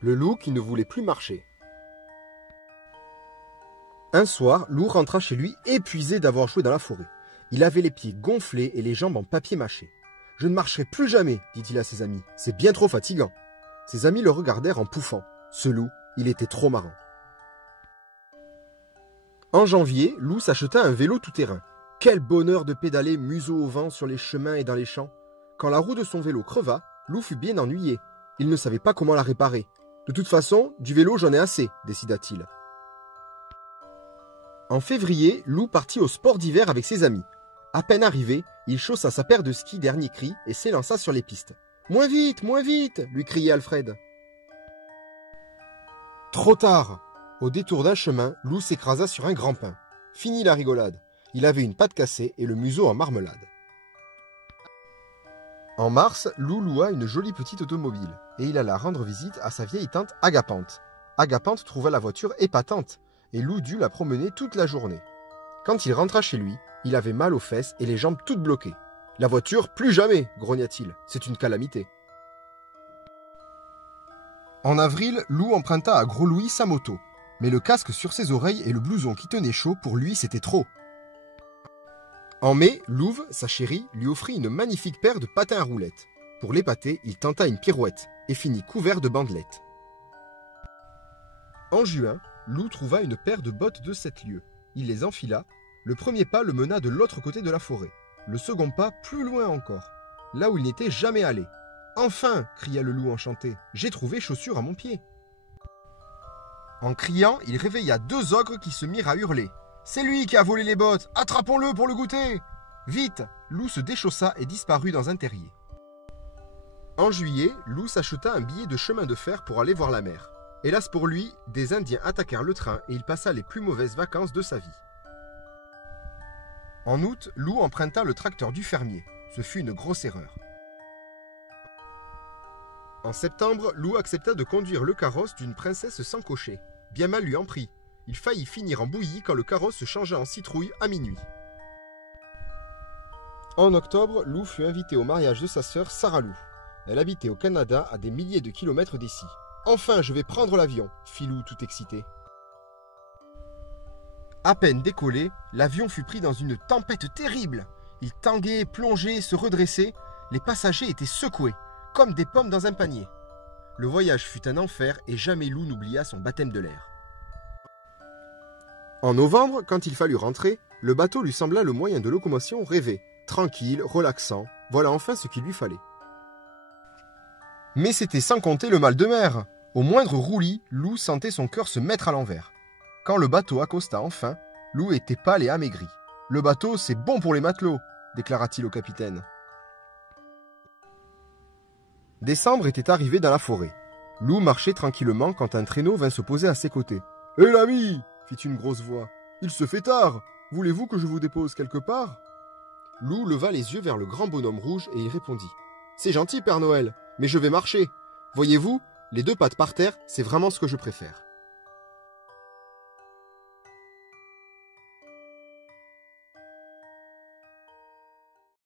Le loup qui ne voulait plus marcher. Un soir, Lou rentra chez lui épuisé d'avoir joué dans la forêt. Il avait les pieds gonflés et les jambes en papier mâché. « Je ne marcherai plus jamais, dit-il à ses amis. C'est bien trop fatigant. » Ses amis le regardèrent en pouffant. Ce loup, il était trop marrant. En janvier, Lou s'acheta un vélo tout-terrain. Quel bonheur de pédaler museau au vent sur les chemins et dans les champs. Quand la roue de son vélo creva, Lou fut bien ennuyé. Il ne savait pas comment la réparer. De toute façon, du vélo j'en ai assez, décida-t-il. En février, Lou partit au sport d'hiver avec ses amis. À peine arrivé, il chaussa sa paire de skis dernier cri et s'élança sur les pistes. « Moins vite !» lui criait Alfred. Trop tard. Au détour d'un chemin, Lou s'écrasa sur un grand pin. Fini la rigolade. Il avait une patte cassée et le museau en marmelade. En mars, Lou loua une jolie petite automobile et il alla rendre visite à sa vieille tante Agapante. Agapante trouva la voiture épatante et Lou dut la promener toute la journée. Quand il rentra chez lui, il avait mal aux fesses et les jambes toutes bloquées. « La voiture, plus jamais !» grogna-t-il. « C'est une calamité. » En avril, Lou emprunta à Gros Louis sa moto. Mais le casque sur ses oreilles et le blouson qui tenait chaud, pour lui, c'était trop. En mai, Louve, sa chérie, lui offrit une magnifique paire de patins à roulettes. Pour l'épater, il tenta une pirouette et finit couvert de bandelettes. En juin, Lou trouva une paire de bottes de 7 lieues. Il les enfila. Le premier pas le mena de l'autre côté de la forêt. Le second pas plus loin encore, là où il n'était jamais allé. « Enfin !» cria le loup enchanté. « J'ai trouvé chaussure à mon pied !» En criant, il réveilla 2 ogres qui se mirent à hurler. « C'est lui qui a volé les bottes! Attrapons-le pour le goûter !» Vite, Lou se déchaussa et disparut dans un terrier. En juillet, Lou s'acheta un billet de chemin de fer pour aller voir la mer. Hélas pour lui, des Indiens attaquèrent le train et il passa les plus mauvaises vacances de sa vie. En août, Lou emprunta le tracteur du fermier. Ce fut une grosse erreur. En septembre, Lou accepta de conduire le carrosse d'une princesse sans cocher. Bien mal lui en prit. Il faillit finir en bouillie quand le carrosse se changea en citrouille à minuit. En octobre, Lou fut invité au mariage de sa sœur Sarah Lou. Elle habitait au Canada à des milliers de kilomètres d'ici. « Enfin, je vais prendre l'avion !» fit Lou tout excité. À peine décollé, l'avion fut pris dans une tempête terrible. Il tanguait, plongeait, se redressait. Les passagers étaient secoués, comme des pommes dans un panier. Le voyage fut un enfer et jamais Lou n'oublia son baptême de l'air. En novembre, quand il fallut rentrer, le bateau lui sembla le moyen de locomotion rêvé. Tranquille, relaxant, voilà enfin ce qu'il lui fallait. Mais c'était sans compter le mal de mer. Au moindre roulis, Lou sentait son cœur se mettre à l'envers. Quand le bateau accosta enfin, Lou était pâle et amaigri. « Le bateau, c'est bon pour les matelots !» déclara-t-il au capitaine. Décembre était arrivé dans la forêt. Lou marchait tranquillement quand un traîneau vint se poser à ses côtés. « Hé l'ami !» fit une grosse voix. « Il se fait tard. Voulez-vous que je vous dépose quelque part ?» Lou leva les yeux vers le grand bonhomme rouge et il répondit. « C'est gentil, Père Noël, mais je vais marcher. Voyez-vous, les 2 pattes par terre, c'est vraiment ce que je préfère. »